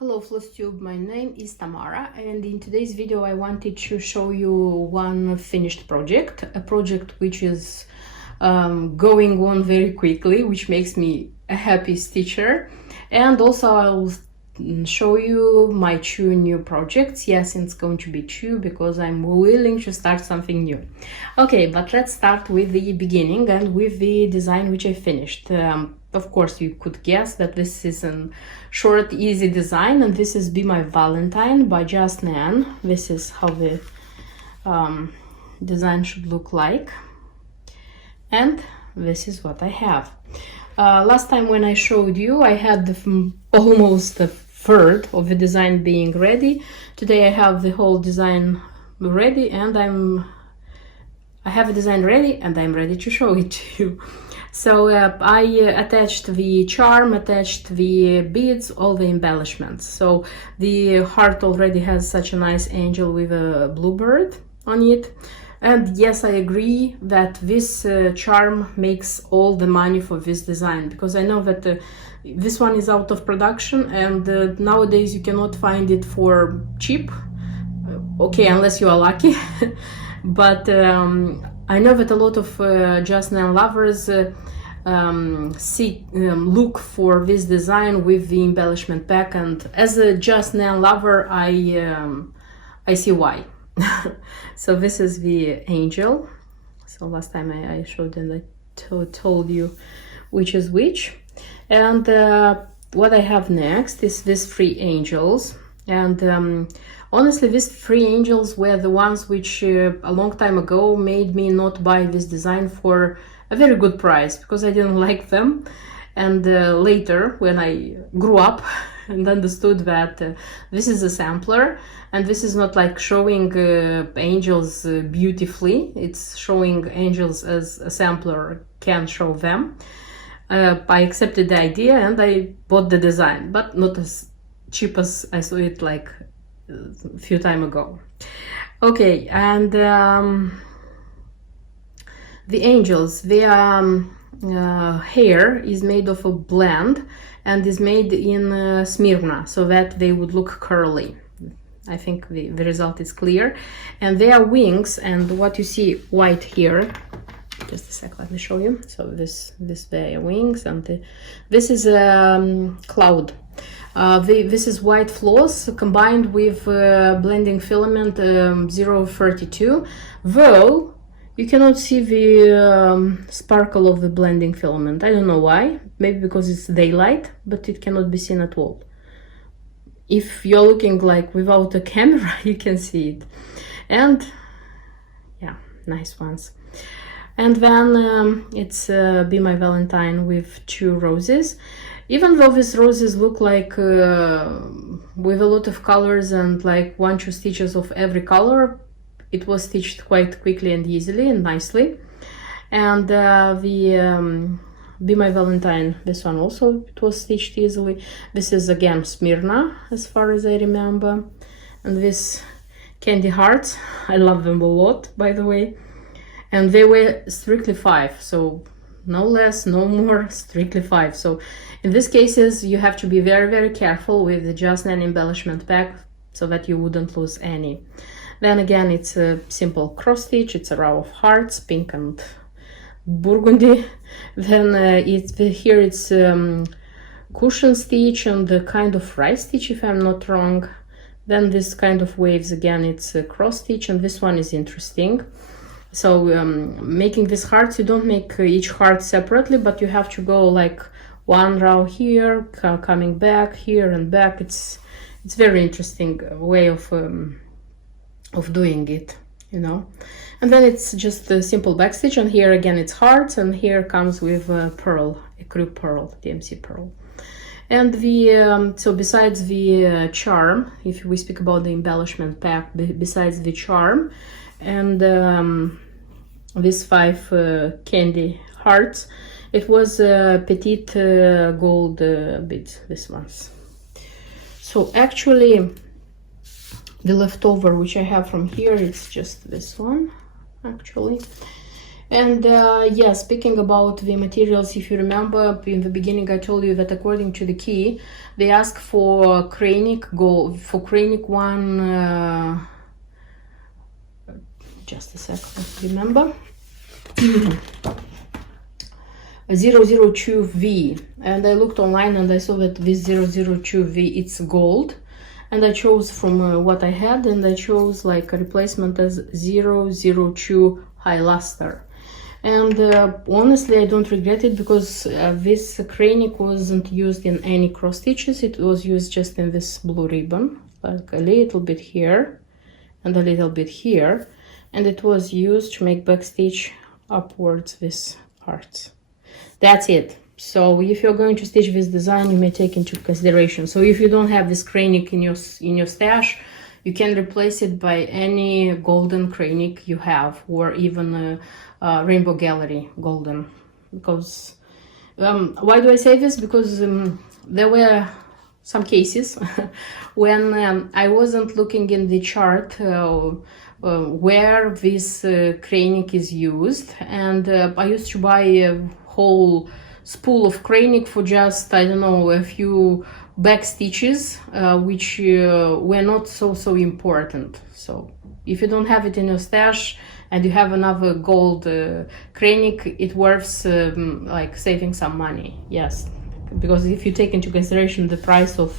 Hello FlossTube, my name is Tamara, and in today's video I wanted to show you one finished project, a project which is going on very quickly, which makes me a happy stitcher. And also I'll show you my two new projects. Yes, it's going to be two because I'm willing to start something new. Okay, but let's start with the beginning and with the design which I finished. Of course, you could guess that this is a short, easy design, and this is Be My Valentine by Just Nan. This is how the design should look like. And this is what I have. Last time when I showed you, I had almost a third of the design being ready. Today I have the whole design ready, and I have a design ready and I'm ready to show it to you. So I attached the charm, attached the beads, all the embellishments. So the heart already has such a nice angel with a bluebird on it. And yes, I agree that this charm makes all the money for this design, because I know that this one is out of production, and nowadays you cannot find it for cheap. Okay, unless you are lucky. But I know that a lot of Just Nan lovers look for this design with the embellishment pack, and as a Just Nan lover, I see why. So this is the angel. So last time I showed and I told you which is which. And what I have next is these three angels. And honestly, these three angels were the ones which a long time ago made me not buy this design for a very good price, because I didn't like them. And later, when I grew up and understood that this is a sampler, and this is not like showing angels beautifully, it's showing angels as a sampler can show them. I accepted the idea and I bought the design, but not as cheap as I saw it like a few time ago. Okay, and the angels, their hair is made of a blend and is made in Smyrna, so that they would look curly. I think the result is clear. And their wings, and what you see white here, just a sec, let me show you. So this their wings, and this is a cloud. This is white floss combined with blending filament 032, though you cannot see the sparkle of the blending filament. I don't know why, maybe because it's daylight, but it cannot be seen at all. If you're looking like without a camera, you can see it. And yeah, nice ones. And then it's Be My Valentine with two roses. Even though these roses look like with a lot of colors and like 1-2 stitches of every color, it was stitched quite quickly and easily and nicely. And the Be My Valentine, this one also, it was stitched easily. This is again Smyrna, as far as I remember. And this candy hearts, I love them a lot, by the way. And they were strictly 5, so no less, no more, strictly 5. So in these cases, you have to be very, very careful with the Just Nan embellishment pack so that you wouldn't lose any. Then again, it's a simple cross stitch. It's a row of hearts, pink and burgundy. Then here it's cushion stitch and a kind of rice stitch, if I'm not wrong. Then this kind of waves, again, it's a cross stitch, and this one is interesting. So making these hearts, you don't make each heart separately, but you have to go like one row here, coming back here and back. It's very interesting way of doing it, you know. And then it's just a simple back stitch, and here again it's hearts, and here comes with pearl, a ecru pearl, DMC pearl. And the so besides the charm, if we speak about the embellishment pack, besides the charm and these 5 candy hearts, it was petite gold beads, these ones. So actually the leftover which I have from here, it's just this one actually. And yeah, speaking about the materials, if you remember in the beginning I told you that according to the key they ask for Kranic gold, for Kranic one, just a second, remember, 002V, and I looked online and I saw that this 002V it's gold, and I chose from what I had, and I chose like a replacement as 002 high luster. And honestly I don't regret it, because this Kranic wasn't used in any cross stitches, it was used just in this blue ribbon, like a little bit here and a little bit here, and it was used to make back stitch upwards these parts. That's it. So if you're going to stitch this design, you may take into consideration. So if you don't have this Kranic in your stash, you can replace it by any golden Kranic you have, or even Rainbow Gallery golden. Because why do I say this? Because there were some cases when I wasn't looking in the chart where this Kranic is used, and I used to buy a whole spool of Kranic for just, I don't know, a few back stitches, which were not so important. So if you don't have it in your stash and you have another gold Kranic, it worth like saving some money. Yes, because if you take into consideration the price of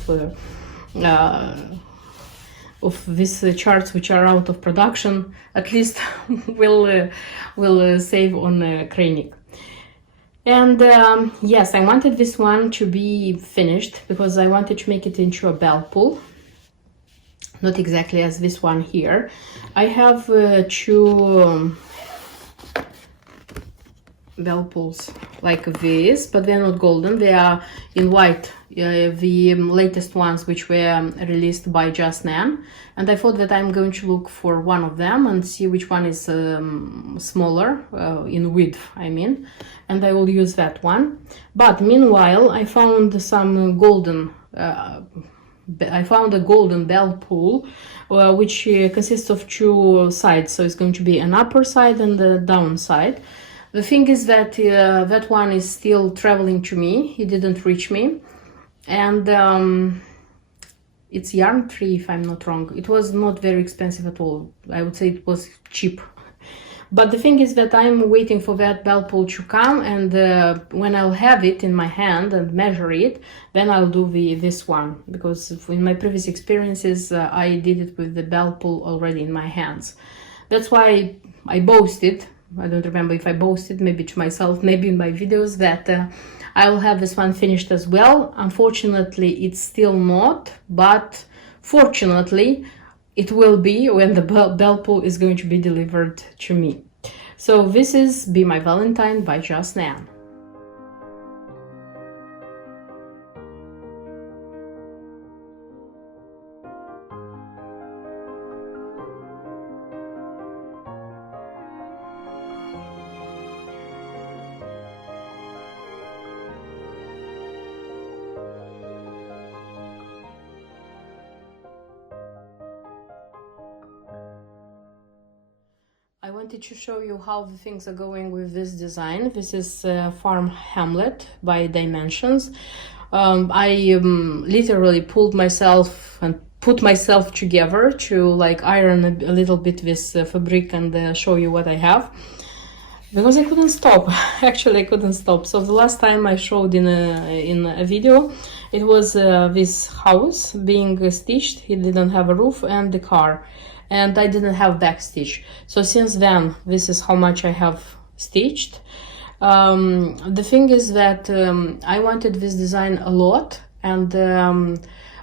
these charts which are out of production, at least we'll save on Kranic. And yes, I wanted this one to be finished because I wanted to make it into a bell pull, not exactly as this one here. I have two bell pulls like this, but they're not golden, they are in white, the latest ones which were released by Just Nan, and I thought that I'm going to look for one of them and see which one is smaller in width, I mean, and I will use that one. But meanwhile I found some golden I found a golden bell pull which consists of two sides, so it's going to be an upper side and a down side. The thing is that that one is still traveling to me, it didn't reach me, and it's yarn free if I'm not wrong. It was not very expensive at all, I would say it was cheap. But the thing is that I'm waiting for that bell pull to come, and when I'll have it in my hand and measure it, then I'll do this one, because in my previous experiences I did it with the bell pull already in my hands. That's why I boasted, I don't remember if I boasted, maybe to myself, maybe in my videos, that I will have this one finished as well. Unfortunately, it's still not, but fortunately, it will be when the bell pull is going to be delivered to me. So this is Be My Valentine by Just Nan. I wanted to show you how the things are going with this design. This is Farm Hamlet by Dimensions. I literally pulled myself and put myself together to like iron a little bit this fabric and show you what I have, because I couldn't stop. Actually I couldn't stop. So the last time I showed in a video, it was this house being stitched. It didn't have a roof, and the car, and I didn't have back stitch. So since then, this is how much I have stitched. The thing is that I wanted this design a lot, and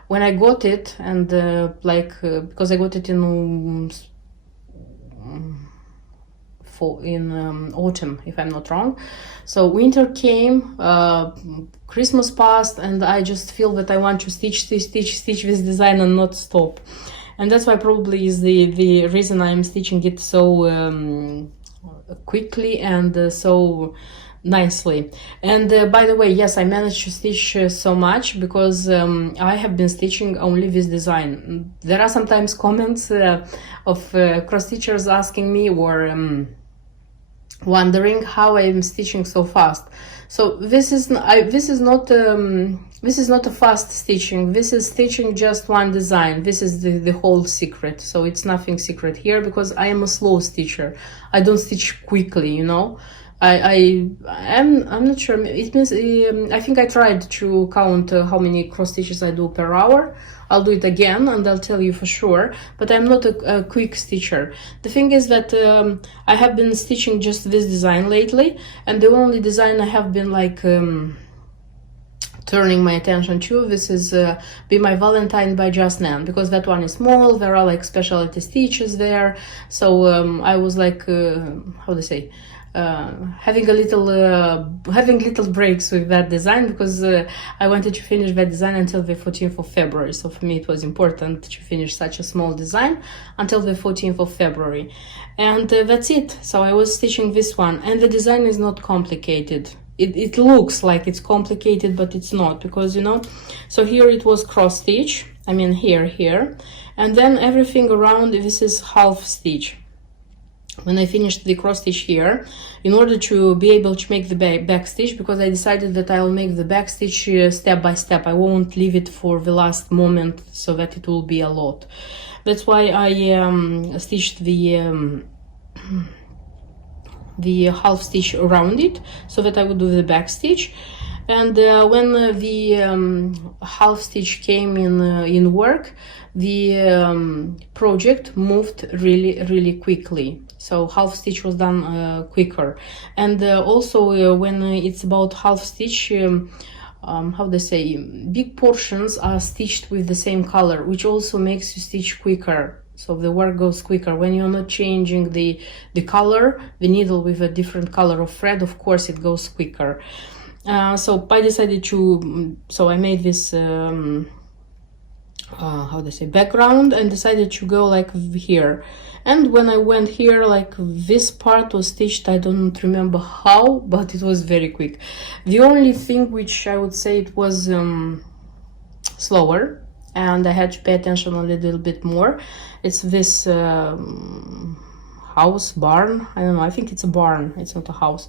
when I got it, and because I got it in autumn, if I'm not wrong. So winter came, Christmas passed, and I just feel that I want to stitch this design and not stop. And that's why probably is the reason I'm stitching it so quickly and so nicely. And by the way, yes, I managed to stitch so much because I have been stitching only this design. There are sometimes comments of cross stitchers asking me, or wondering how I'm stitching so fast. So this is not a fast stitching. This is stitching just one design. This is the whole secret. So it's nothing secret here, because I am a slow stitcher. I don't stitch quickly, you know. I'm not sure. It means I think I tried to count how many cross stitches I do per hour. I'll do it again and I'll tell you for sure, but I'm not a quick stitcher. The thing is that I have been stitching just this design lately, and the only design I have been like turning my attention to, this is Be My Valentine by Just Nan, because that one is small, there are like specialty stitches there, so I was like, how to say, having little breaks with that design, because I wanted to finish that design until the 14th of February. So for me it was important to finish such a small design until the 14th of February. And that's it. So I was stitching this one, and the design is not complicated. It looks like it's complicated, but it's not, because, you know, so here it was cross stitch, I mean here, and then everything around this is half stitch. When I finished the cross stitch here, in order to be able to make the back stitch, because I decided that I'll make the back stitch step by step, I won't leave it for the last moment, so that it will be a lot. That's why I stitched the half stitch around it, so that I would do the back stitch. And when the half stitch came in work, the project moved really quickly. So half stitch was done quicker. And also when it's about half stitch, how they say, big portions are stitched with the same color, which also makes you stitch quicker. So the work goes quicker when you're not changing the color, the needle with a different color of thread. Of course it goes quicker. So I decided to, so I made this how they say, background, and decided to go like here. And when I went here, like this part was stitched, I don't remember how, but it was very quick. The only thing which I would say it was slower, and I had to pay attention a little bit more, it's this house, barn, I don't know, I think it's a barn, it's not a house.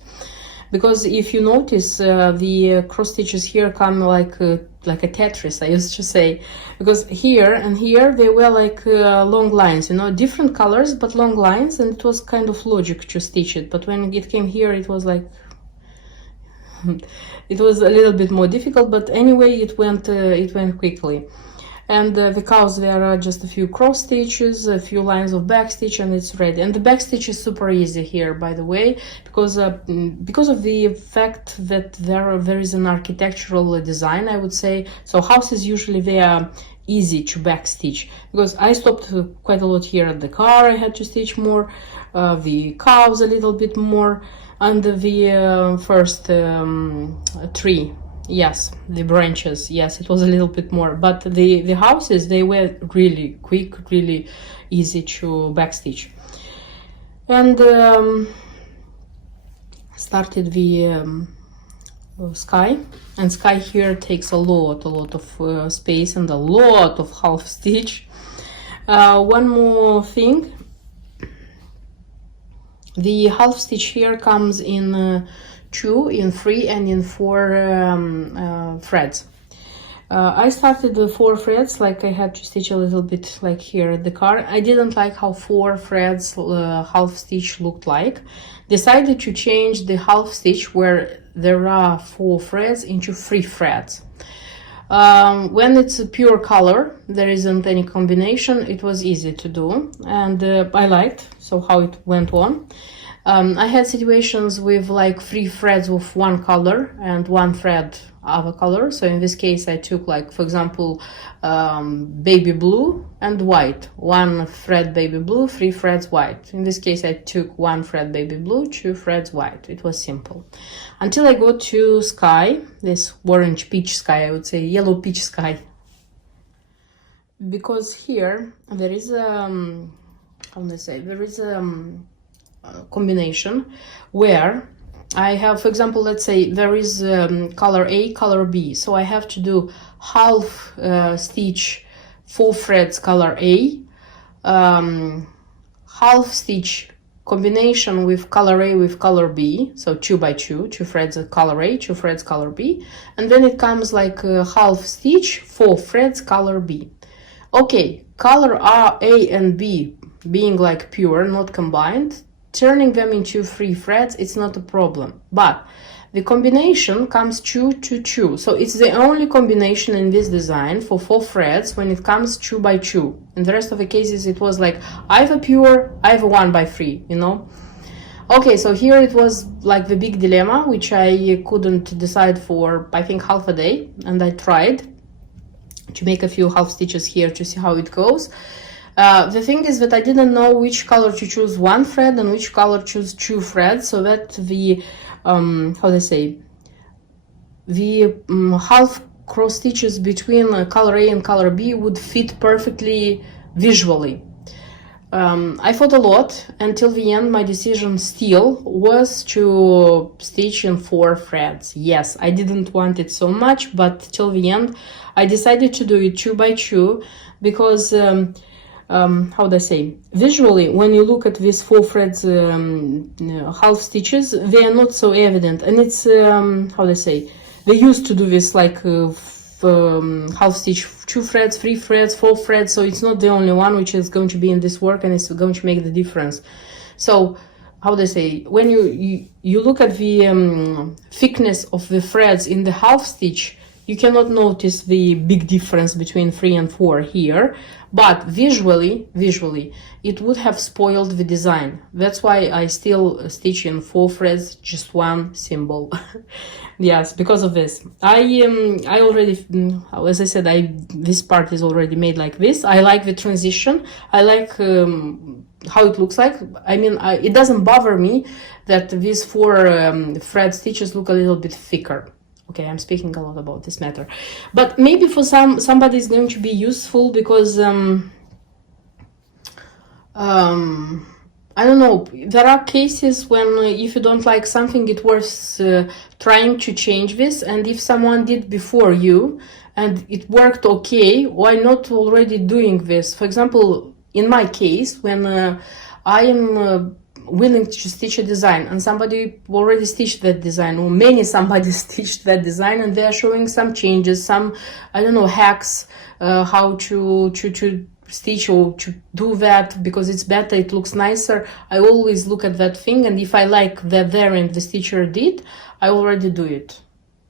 Because if you notice, the cross stitches here come like a Tetris, I used to say, because here and here they were like long lines, you know, different colors but long lines, and it was kind of logic to stitch it. But when it came here, it was like it was a little bit more difficult, but anyway it went quickly. And the cows, there are just a few cross stitches, a few lines of back stitch, and it's ready. And the back stitch is super easy here, by the way, because of the fact that there is an architectural design, I would say. So houses usually they are easy to back stitch, because I stopped quite a lot here at the car. I had to stitch more, the cows a little bit more, and the first tree. Yes, the branches, yes, it was a little bit more, but the houses, they were really quick, really easy to backstitch. And started the sky, and sky here takes a lot of space and a lot of half stitch. One more thing, the half stitch here comes in 2, in 3, and in 4 threads. I started with 4 threads, like I had to stitch a little bit like here at the car. I didn't like how 4 threads half stitch looked like. Decided to change the half stitch where there are 4 threads into 3 threads. When it's a pure color, there isn't any combination, it was easy to do, and I liked so how it went on. I had situations with like 3 threads of one color and 1 thread of a color. So in this case I took, like, for example, baby blue and white, 1 thread baby blue, 3 threads white. In this case I took 1 thread baby blue, 2 threads white. It was simple until I got to sky, this orange peach sky, I would say yellow peach sky, because here there is how do I say, there is combination where I have, for example, let's say there is color A, color B, so I have to do half stitch 4 threads color A, half stitch combination with color A with color B, so 2 by 2, 2 threads color A, 2 threads color B, and then it comes like a half stitch, 4 threads color B. Okay, color A and B being like pure, not combined, turning them into 3 threads, it's not a problem. But the combination comes 2 to 2, so it's the only combination in this design for 4 threads when it comes 2 by 2. In the rest of the cases it was like either pure, either 1 by 3, you know. Okay, so here it was like the big dilemma, which I couldn't decide for I think half a day, and I tried to make a few half stitches here to see how it goes. The thing is that I didn't know which color to choose 1 thread and which color choose 2 threads, so that the how they say, the half cross stitches between color A and color B would fit perfectly visually. I thought a lot until the end. My decision still was to stitch in 4 threads. Yes, I didn't want it so much, but till the end I decided to do it 2 by 2 because how do I say, visually when you look at these 4 threads half stitches, they are not so evident, and it's how do I say, they used to do this like half stitch 2 threads, 3 threads, 4 threads, so it's not the only one which is going to be in this work and it's going to make the difference. So how do I say, when you look at the thickness of the threads in the half stitch, you cannot notice the big difference between 3 and 4 here, but visually it would have spoiled the design. That's why I still stitch in 4 threads, just 1 symbol. Yes, because of this. I already, as I said, this part is already made like this. I like the transition. I like how it looks like. I mean, it doesn't bother me that these 4 thread stitches look a little bit thicker. Okay, I'm speaking a lot about this matter, but maybe for somebody is going to be useful because I don't know, there are cases when if you don't like something, it's worth trying to change this, and if someone did before you and it worked okay, why not already doing this? For example, in my case, when I am willing to stitch a design and somebody already stitched that design, or somebody stitched that design, and they're showing some changes, some, I don't know, hacks, how to stitch or to do that because it's better, it looks nicer. I always look at that thing, and if I like that variant the stitcher did, I already do it.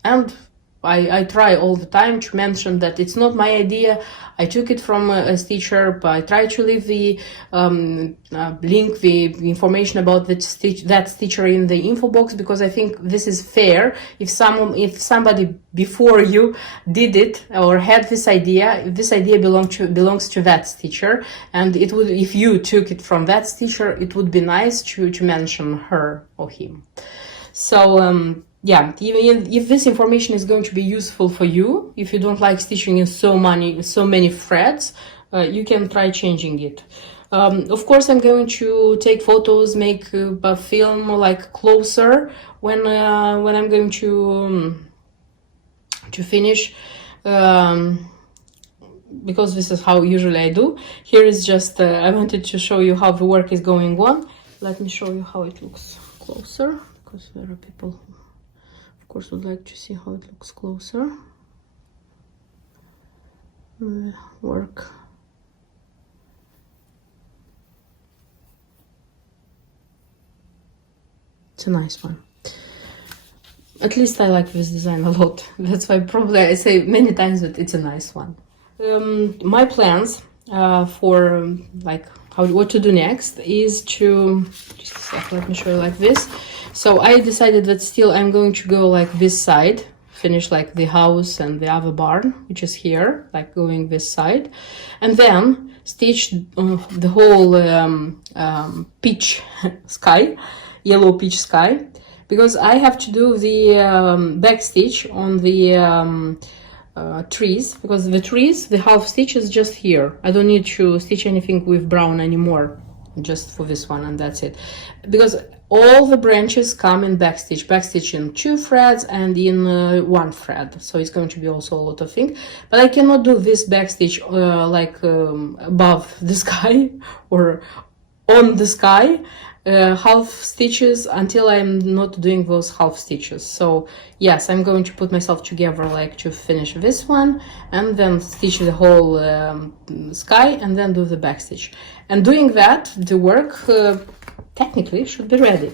And I try all the time to mention that it's not my idea, I took it from a stitcher, but I try to leave the link, the information about that stitcher in the info box, because I think this is fair. If somebody before you did it or had this idea, if this idea belongs to that stitcher, and it would, if you took it from that stitcher, it would be nice to mention her or him. So yeah, even if this information is going to be useful for you, if you don't like stitching in so many threads, you can try changing it. Of course, I'm going to take photos, make a film like closer when I'm going to finish, because this is how usually I do. Here is just I wanted to show you how the work is going on. Let me show you how it looks closer, because there are people who of course would like to see how it looks closer. Work. It's a nice one. At least I like this design a lot. That's why probably I say many times that it's a nice one. My plans for like what to do next is to, just a sec, let me show you like this. So I decided that still I'm going to go like this side, finish like the house and the other barn, which is here, like going this side, and then stitch the whole peach sky, yellow peach sky, because I have to do the back stitch on the trees, because the trees, the half stitch is just here. I don't need to stitch anything with brown anymore, just for this one, and that's it, because all the branches come in backstitch in 2 threads and in 1 thread, so it's going to be also a lot of things. But I cannot do this backstitch like above the sky or on the sky, half stitches until I'm not doing those half stitches. So yes, I'm going to put myself together like to finish this one and then stitch the whole sky and then do the back stitch. And doing that, the work technically should be ready.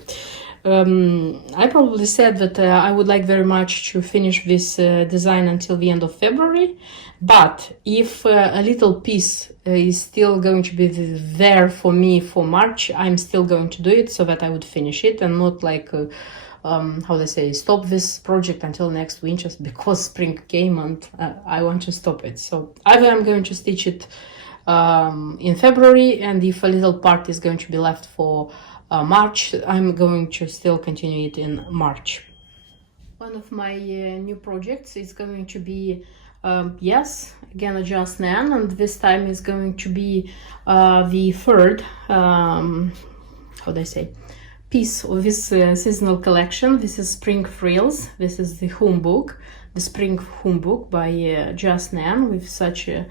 I probably said that I would like very much to finish this design until the end of February, but if a little piece is still going to be there for me for March, I'm still going to do it so that I would finish it and not like, how they say, stop this project until next winter because spring came and I want to stop it. So either I'm going to stitch it in February, and if a little part is going to be left for March, I'm going to still continue it in March. One of my new projects is going to be, yes, again a Just Nan, and this time is going to be the third, how do I say, piece of this seasonal collection. This is Spring Frills. This is the home book, the Spring home book by Just Nan with such a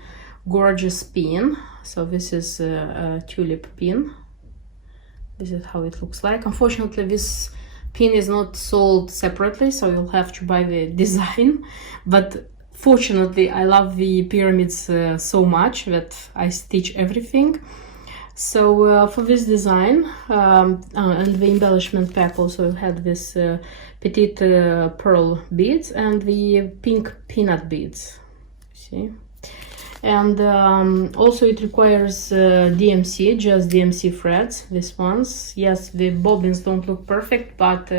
gorgeous pin. So this is a tulip pin. This is how it looks like. Unfortunately, this pin is not sold separately, so you'll have to buy the design. But fortunately, I love the pyramids so much that I stitch everything. So for this design, and the embellishment pack also had this petite pearl beads and the pink peanut beads. See? And also it requires DMC, just DMC threads, these ones. Yes, the bobbins don't look perfect, but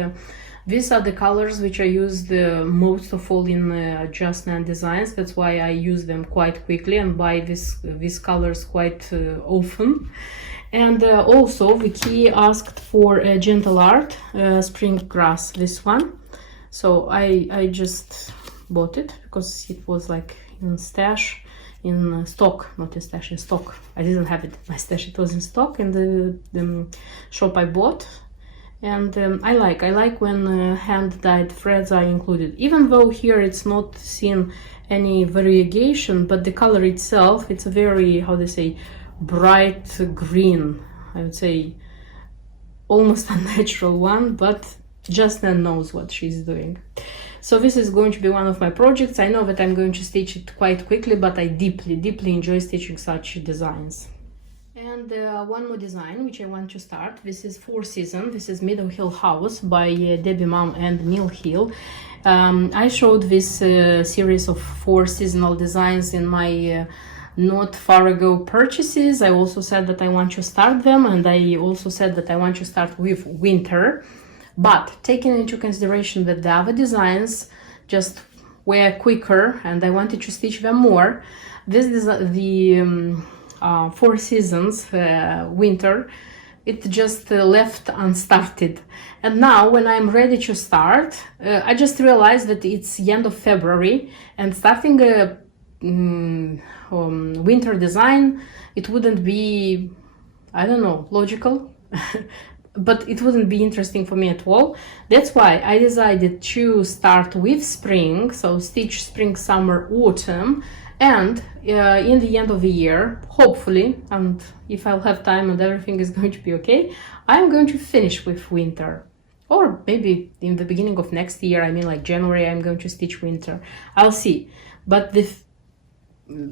these are the colors which I use most of all in Just Nan designs. That's why I use them quite quickly and buy these colors quite often. And also Vicky asked for a Gentle Art Spring Grass, this one. So I just bought it because it was like in stash. In stock, not in stash, in stock. I didn't have it in my stash, it was in stock in the shop I bought. And I like when hand-dyed threads are included. Even though here it's not seen any variegation, but the color itself, it's a very, how they say, bright green. I would say almost a natural one, but Just Nan knows what she's doing. So this is going to be one of my projects. I know that I'm going to stitch it quite quickly, but I deeply enjoy stitching such designs. And one more design which I want to start. This is Four Seasons. This is Meadow Hill House by Debbie Mom and Neil Hill. I showed this series of 4 seasonal designs in my not far ago purchases. I also said that I want to start them, and I also said that I want to start with winter. But taking into consideration that the other designs just were quicker and I wanted to stitch them more, this is the Four Seasons winter, it just left unstarted. And now when I'm ready to start, I just realized that it's the end of February, and starting a winter design, it wouldn't be, I don't know, logical. But it wouldn't be interesting for me at all. That's why I decided to start with spring, so stitch spring, summer, autumn, and in the end of the year, hopefully, and if I'll have time and everything is going to be okay, I'm going to finish with winter. Or maybe in the beginning of next year, I mean like January, I'm going to stitch winter. I'll see. But the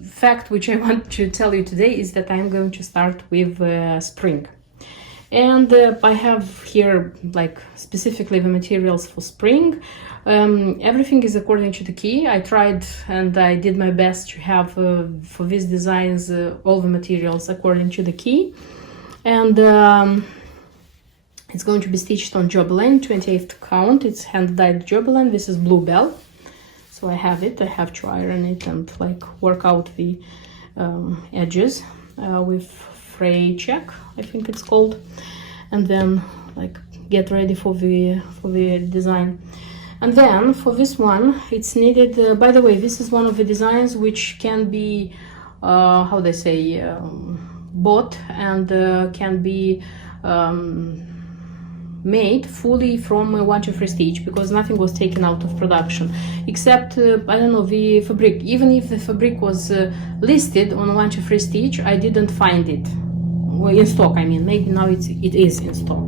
fact which I want to tell you today is that I'm going to start with spring. And I have here like specifically the materials for spring. Everything is according to the key. I tried and I did my best to have for these designs all the materials according to the key. And it's going to be stitched on Jobelan, 28th count. It's hand-dyed Jobelan. This is Bluebell. So I have it. I have to iron it and like work out the edges with fray check, I think it's called, and then like get ready for the design. And then for this one, it's needed. By the way, this is one of the designs which can be, how they say, bought and can be made fully from 1 to 3 stitch, because nothing was taken out of production except I don't know, the fabric. Even if the fabric was listed on 1 to 3 stitch, I didn't find it well, in stock, I mean, maybe now it is in stock.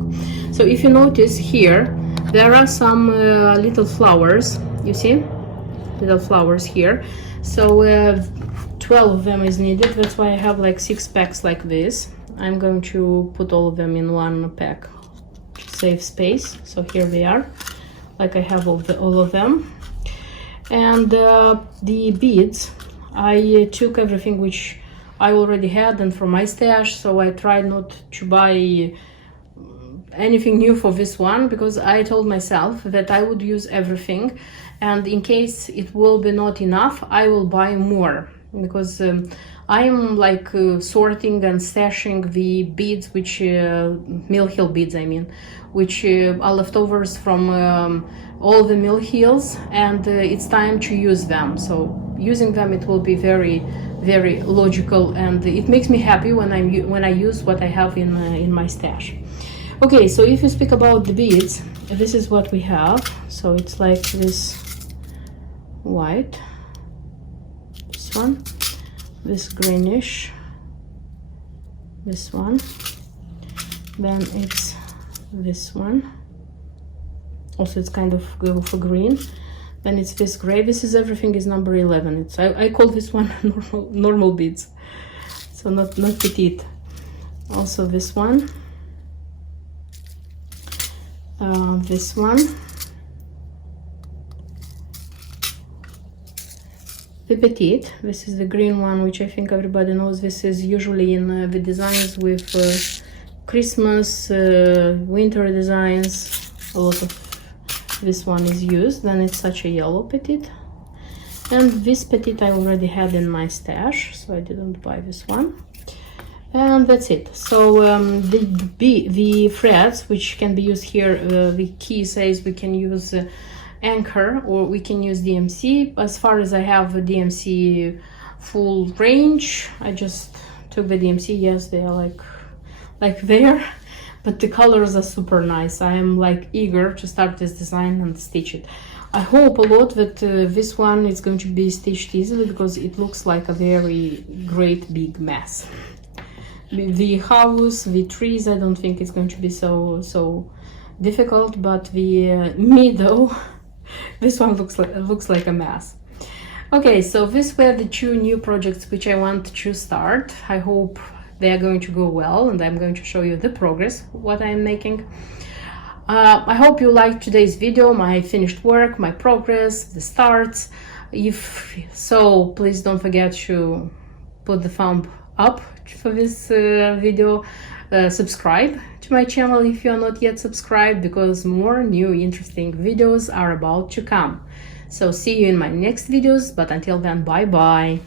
So if you notice here, there are some little flowers, you see, little flowers here. So 12 of them is needed. That's why I have like 6 packs like this. I'm going to put all of them in one pack to save space. So here they are, like I have all of them. And the beads, I took everything which I already had and from my stash, so I tried not to buy anything new for this one, because I told myself that I would use everything, and in case it will be not enough, I will buy more, because I'm like sorting and stashing the beads, which Mill Hill beads, I mean, which are leftovers from all the Mill Hills, and it's time to use them. So using them, it will be very, very logical, and it makes me happy when I use what I have in my stash. Okay, so if you speak about the beads, this is what we have. So it's like this white, this one, this greenish, this one, then it's this one, also it's kind of for green, then it's this gray. This is everything is number 11. It's I call this one normal beads, so not petite. Also this one, this one, the petite. This is the green one, which I think everybody knows. This is usually in the designs with Christmas, winter designs. A lot of this one is used. Then it's such a yellow petite, and this petite I already had in my stash, so I didn't buy this one. And that's it. So the threads which can be used here, the key says we can use anchor or we can use DMC. As far as I have a DMC full range, I just took the DMC. Yes, they are like there, but the colors are super nice. I am like eager to start this design and stitch it. I hope a lot that this one is going to be stitched easily, because it looks like a very great big mess. The house, the trees, I don't think it's going to be so difficult, but the meadow, this one looks like a mess. Okay, so these were the 2 new projects which I want to start. I hope they are going to go well, and I'm going to show you the progress, what I'm making. I hope you liked today's video, my finished work, my progress, the starts. If so, please don't forget to put the thumb up for this video. Subscribe to my channel if you are not yet subscribed, because more new interesting videos are about to come. So see you in my next videos, but until then, bye bye.